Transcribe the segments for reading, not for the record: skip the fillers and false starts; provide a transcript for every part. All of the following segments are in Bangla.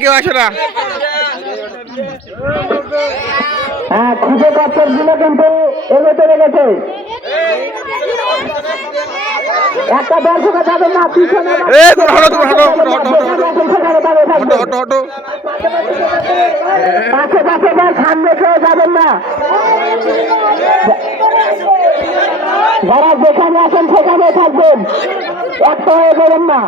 কেউ আসে না। হ্যাঁ, খুঁজে কাপড় গুলো কিন্তু এগোতে লেগেছে। একটা দর্শকে যাবেন না, পিছনে কাছে কাছে সামনে খেয়ে যাবেন না। যারা যেখানে আছেন সেখানে থাকবেন, একটা হয়ে যাবেন না।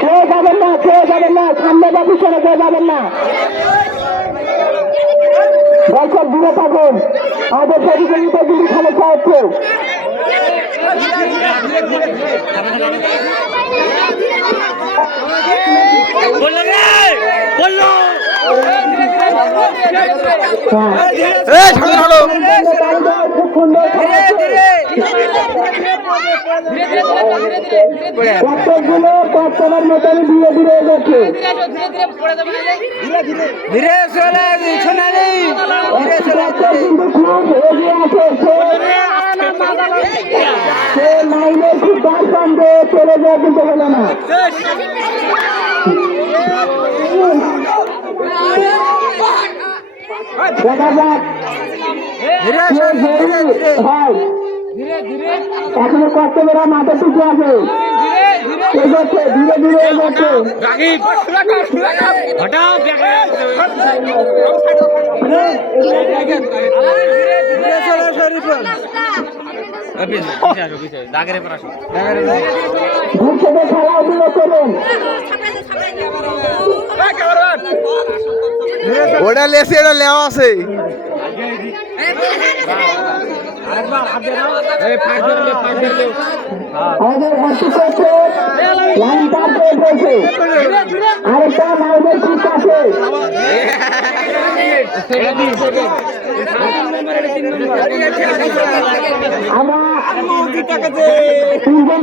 খেয়ে যাবেন না, খেয়ে যাবেন না, সামনে বা পিছনে খেয়ে যাবেন না। দর্শক দূরে থাকুন, আমাদের প্রতিযোগিতা কিন্তু সমস্যা হচ্ছে। খুব সুন্দর কতগুলো কতবার মতন ধীরে ধীরে যাচ্ছে। ধীরে চলে কিন্তু খুব এগিয়ে আছে, সে লাইনের খুব তার সঙ্গে চলে যাওয়া কিন্তু হলো না। দেখা যাক এখনো কষ্টমেরা মাথা টুকু আছে, এগোচ্ছে ধীরে ধীরে এগোচ্ছে। ভবিষ্যতে খেলাধুলো করুন। ওটা লেসে, এটা লেওয়া আছে। আমাদের লাইন পার করে ফেলছে, আরেকটা লাইনের খুব কাছে। আমরা তিনজন